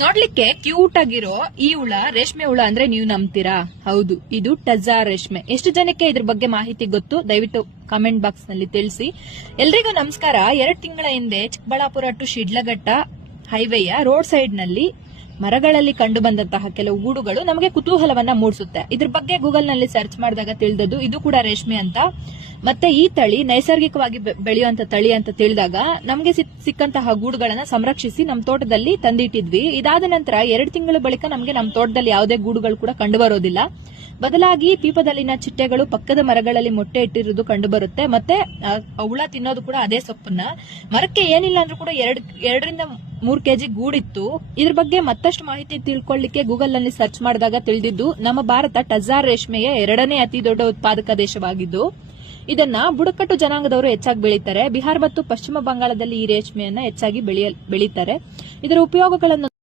ನೋಡ್ಲಿಕ್ಕೆ ಕ್ಯೂಟ್ ಆಗಿರೋ ಈ ಹುಳ ರೇಷ್ಮೆ ಹುಳ ಅಂದ್ರೆ ನೀವು ನಂಬ್ತೀರಾ? ಹೌದು, ಇದು ಟಜಾರ್ ರೇಷ್ಮೆ. ಎಷ್ಟು ಜನಕ್ಕೆ ಇದ್ರ ಬಗ್ಗೆ ಮಾಹಿತಿ ಗೊತ್ತು? ದಯವಿಟ್ಟು ಕಾಮೆಂಟ್ ಬಾಕ್ಸ್ ನಲ್ಲಿ ತಿಳಿಸಿ. ಎಲ್ರಿಗೂ ನಮಸ್ಕಾರ. 2 ತಿಂಗಳ ಹಿಂದೆ ಚಿಕ್ಕಬಳ್ಳಾಪುರ ಟು ಶಿಡ್ಲಘಟ್ಟ ಹೈವೇಯ ರೋಡ್ ಸೈಡ್ ನಲ್ಲಿ ಮರಗಳಲ್ಲಿ ಕಂಡು ಬಂದಂತಹ ಕೆಲವು ಗೂಡುಗಳು ನಮಗೆ ಕುತೂಹಲವನ್ನ ಮೂಡಿಸುತ್ತೆ. ಇದ್ರ ಬಗ್ಗೆ ಗೂಗಲ್ ನಲ್ಲಿ ಸರ್ಚ್ ಮಾಡಿದಾಗ ತಿಳಿದದ್ದು ಇದು ಕೂಡ ರೇಷ್ಮೆ ಅಂತ. ಮತ್ತೆ ಈ ತಳಿ ನೈಸರ್ಗಿಕವಾಗಿ ಬೆಳೆಯುವಂತ ತಳಿ ಅಂತ ತಿಳಿದಾಗ ನಮಗೆ ಸಿಕ್ಕಂತಹ ಗೂಡುಗಳನ್ನ ಸಂರಕ್ಷಿಸಿ ನಮ್ಮ ತೋಟದಲ್ಲಿ ತಂದಿಟ್ಟಿದ್ವಿ. ಇದಾದ ನಂತರ 2 ತಿಂಗಳ ಬಳಿಕ ನಮಗೆ ನಮ್ಮ ತೋಟದಲ್ಲಿ ಯಾವುದೇ ಗೂಡುಗಳು ಕೂಡ ಕಂಡು ಬರೋದಿಲ್ಲ. ಬದಲಾಗಿ ಪೀಪದಲ್ಲಿನ ಚಿಟ್ಟೆಗಳು ಪಕ್ಕದ ಮರಗಳಲ್ಲಿ ಮೊಟ್ಟೆ ಇಟ್ಟಿರುವುದು ಕಂಡು ಬರುತ್ತೆ. ಮತ್ತೆ ಹುಳ ತಿನ್ನೋದು ಕೂಡ ಅದೇ ಸೊಪ್ಪನ್ನ. ಮರಕ್ಕೆ ಏನಿಲ್ಲ ಅಂದ್ರೂ ಕೂಡ 2ರಿಂದ 3 ಕೆಜಿ ಗೂಡಿತ್ತು. ಇದ್ರ ಬಗ್ಗೆ ಮತ್ತಷ್ಟು ಮಾಹಿತಿ ತಿಳ್ಕೊಳ್ಳಿಕ್ಕೆ ಗೂಗಲ್ ನಲ್ಲಿ ಸರ್ಚ್ ಮಾಡಿದಾಗ ತಿಳಿದಿದ್ದು ನಮ್ಮ ಭಾರತ ಟಜಾರ್ ರೇಷ್ಮೆಯ 2ನೇ ಅತಿ ದೊಡ್ಡ ಉತ್ಪಾದಕ ದೇಶವಾಗಿದ್ದು ಇದನ್ನ ಬುಡಕಟ್ಟು ಜನಾಂಗದವರು ಹೆಚ್ಚಾಗಿ ಬೆಳೀತಾರೆ. ಬಿಹಾರ ಮತ್ತು ಪಶ್ಚಿಮ ಬಂಗಾಳದಲ್ಲಿ ಈ ರೇಷ್ಮೆಯನ್ನ ಹೆಚ್ಚಾಗಿ ಬೆಳೀತಾರೆ. ಇದರ ಉಪಯೋಗಗಳನ್ನು